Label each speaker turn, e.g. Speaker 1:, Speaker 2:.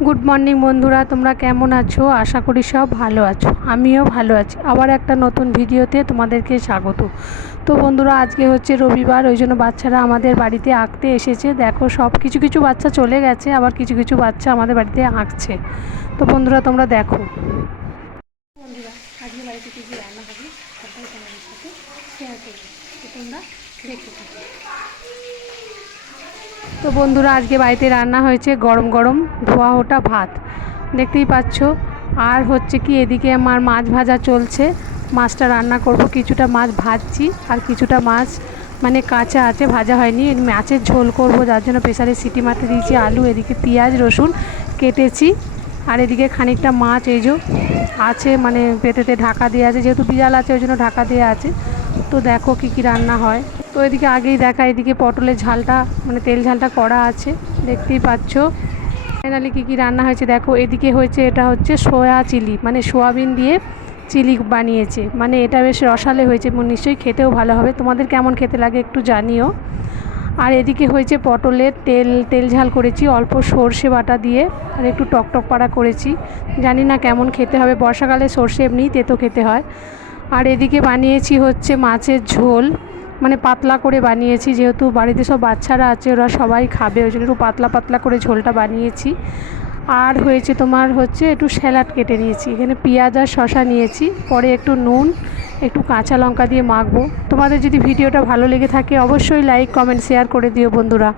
Speaker 1: Good morning বন্ধুরা, তোমরা কেমন আছো? আশা করি সব ভালো আছো। আমিও ভালো আছি। আবার একটা নতুন ভিডিওতে তোমাদেরকে স্বাগত। তো বন্ধুরা, আজকে হচ্ছে রবিবার, ওই জন্য বাচ্চারা আমাদের বাড়িতে আঁকতে এসেছে। দেখো, সব কিছু কিছু বাচ্চা চলে গেছে, আবার কিছু কিছু বাচ্চা আমাদের বাড়িতে আঁকছে। তো বন্ধুরা, তোমরা দেখো। বন্ধুরা, আজকে বাড়িতে কী রান্না হবে? তোমরা দেখতে থাকো। তো বন্ধুরা, আজকে বাড়িতে রান্না হয়েছে গরম গরম ধোয়া ওটা ভাত। দেখতেই পাচ্ছ। আর হচ্ছে কি, এদিকে আমার মাছ ভাজা চলছে। মাছটা রান্না করব, কিছুটা মাছ ভাজছি আর কিছুটা মাছ মানে কাঁচা আছে, ভাজা হয়নি। মাছের ঝোল করব, যার জন্য প্রেসারে সিটি মারতে দিয়েছি আলু, এদিকে পেঁয়াজ, রসুন কেটেছি। আর এদিকে খানিকটা মাছ, এই যে আছে মানে পেটেতে ঢাকা দেওয়া আছে, যেহেতু বিড়াল আছে, ওই জন্য ঢাকা দেওয়া আছে। তো দেখো কী কী রান্না হয়। তো এদিকে আগেই দেখা, এদিকে পটলের ঝালটা মানে তেল ঝালটা করা আছে, দেখতেই পাচ্ছ। ফাইনালি কী কী রান্না হয়েছে দেখো, এদিকে হয়েছে, এটা হচ্ছে সোয়া চিলি মানে সোয়াবিন দিয়ে চিলি বানিয়েছে। মানে এটা বেশ রসালে হয়েছে নিশ্চয়ই খেতেও ভালো হবে। তোমাদের কেমন খেতে লাগে একটু জানিও। আর এদিকে হয়েছে পটলের তেল তেল ঝাল করেছি, অল্প সর্ষে বাটা দিয়ে, আর একটু টকটক পাড়া করেছি। জানি না কেমন খেতে হবে, বর্ষাকালে সর্ষে এমনিই তেতো খেতে হয়। আর এদিকে বানিয়েছি হচ্ছে মাছের ঝোল। মানে পাতলা করে বানিয়েছি, যেহেতু বাড়িতে সব বাচ্চারা আছে, ওরা সবাই খাবে, ওই জন্য একটু পাতলা পাতলা করে ঝোলটা বানিয়েছি। আর হয়েছে তোমার হচ্ছে একটু স্যালাড কেটে নিয়েছি, এখানে পেঁয়াজ আর শশা নিয়েছি, পরে একটু নুন, একটু কাঁচা লঙ্কা দিয়ে মাখবো। তোমাদের যদি ভিডিওটা ভালো লেগে থাকে, অবশ্যই লাইক কমেন্ট শেয়ার করে দিও বন্ধুরা।